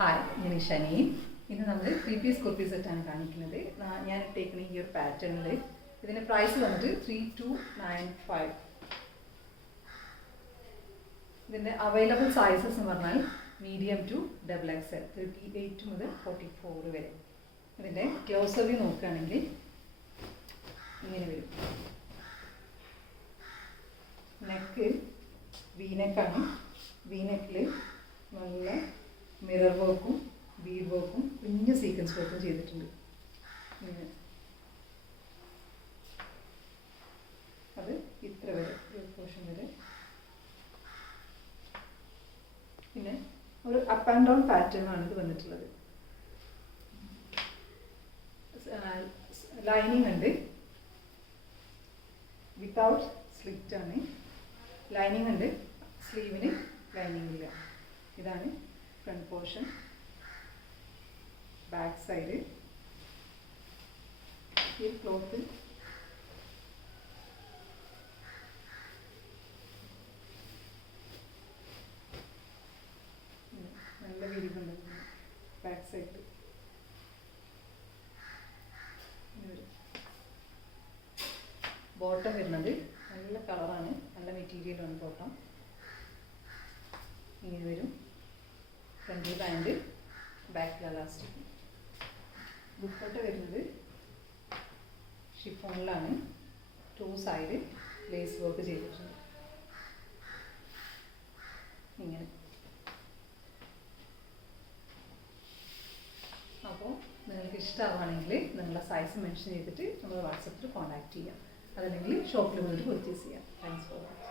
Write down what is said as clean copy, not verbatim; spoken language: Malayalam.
ഹായ്, ഞാൻ ഇഷാനി. ഇന്ന് നമ്മൾ 3-piece കുർത്തി സെറ്റാണ് കാണിക്കുന്നത്. ഞാൻ ഇട്ടേക്കുന്ന ഈ ഒരു പാറ്റേണിൽ ഇതിൻ്റെ പ്രൈസ് വന്നിട്ട് 3295. ഇതിൻ്റെ അവൈലബിൾ സൈസസ് എന്ന് പറഞ്ഞാൽ മീഡിയം ടു XXL 38 മുതൽ 44 വരെ. ഇതിൻ്റെ ക്ലോസർ വ്യൂ നോക്കുകയാണെങ്കിൽ ഇങ്ങനെ വരും. നെക്ക് വീനെക്കാണ്. വീനെക്കിൽ നല്ല മിറർ വർക്കും ബീഡ് വർക്കും കുഞ്ഞ് സീക്വൻസ് വർക്കും ചെയ്തിട്ടുണ്ട്. അത് ഇത്ര വരെ, ഈ പോർഷൻ വരെ. പിന്നെ ഒരു അപ്പ് ആൻഡ് ഡൗൺ പാറ്റേൺ ആണ് ഇത് വന്നിട്ടുള്ളത്. ലൈനിങ് ഉണ്ട്, വിത്തൗട്ട് സ്ലിറ്റ് ആണ്. ലൈനിങ് ഉണ്ട്, സ്ലീവിന് ലൈനിങ് ഇല്ല. ഇതാണ് ഫ്രണ്ട് പോർഷൻ. ബാക്ക് സൈഡ് ഈ ക്ലോത്ത് നല്ല വിരിവുണ്ട്. ബാക്ക് സൈഡ് ബോട്ടം വരുന്നത് നല്ല കളറാണ്, നല്ല മെറ്റീരിയലാണ് ബോട്ടം. ഇങ്ങനെ വരും. ഫ്രണ്ടിൽ പാൻറ്, ബാക്കിൽ ഇലാസ്റ്റിക്. ദുപ്പട്ട വരുന്നത് ഷിഫോണിലാണ്. 2 സൈഡ് ലേസ് വർക്ക് ചെയ്തിട്ടുണ്ട്. ഇങ്ങനെ. അപ്പോൾ നിങ്ങൾക്ക് ഇഷ്ടമാവുകയാണെങ്കിൽ നിങ്ങളുടെ സൈസ് മെൻഷൻ ചെയ്തിട്ട് നമ്മൾ വാട്സപ്പിൽ കോൺടാക്ട് ചെയ്യാം. അതല്ലെങ്കിൽ ഷോപ്പിൽ പോയിട്ട് പർച്ചേസ് ചെയ്യാം. Thanks for watching.